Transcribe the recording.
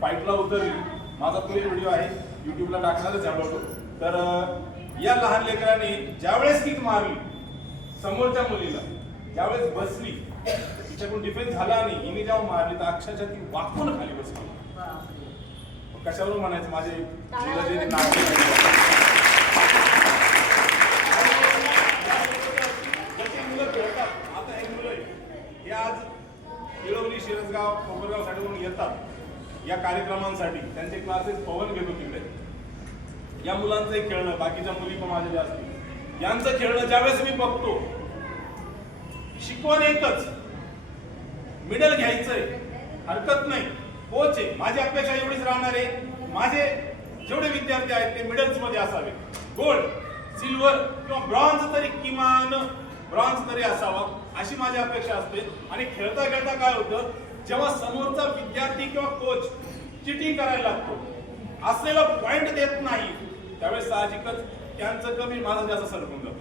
फाईटला उतरली. माझा तो व्हिडिओ आहे, युट्यूबला टाकणारच आहे. तर या लहान लेकरांनी ज्यावेळेस किक मारली समोरच्या मुलीला, ज्यावेळेस बसली, तिच्याकडून डिफेन्स झाला नाही, हिने जेव्हा मारली तर अक्षरशः ती वाकून खाली बसली. कशावरून म्हणायचं माझे मुलं खेळतात. आता हे मुलं हे आज पिळवली, शिरसगाव, कोपरगाव साठी येतात या कार्यक्रमांसाठी. त्यांचे क्लासेस पवन घेतो तिकडे. या मुलांचं खेळणं, बाकीच्या मुली पण माझ्या जास्त, यांचं खेळणं ज्यावेळेस मी बघतो, शिकवण एकच, मिडल घ्यायचंय, हरकत नाही, कोच आहे. माझी अपेक्षा एवढीच राहणार आहे, माझे जेवढे विद्यार्थी आहेत ते मिडल्स मध्ये असावे. गोल्ड, सिल्वर किंवा ब्रॉन्झ तरी, किमान ब्रॉन्झ तरी असावा, अशी माझी अपेक्षा असते. आणि खेळता खेळता काय होतं, जेव्हा समोरचा विद्यार्थी किंवा कोच चिटिंग करायला लागतो, असलेला पॉइंट देत नाही, त्यावेळेस साहजिकच त्यांचं कमी, माझं जास्त सरकून जातो.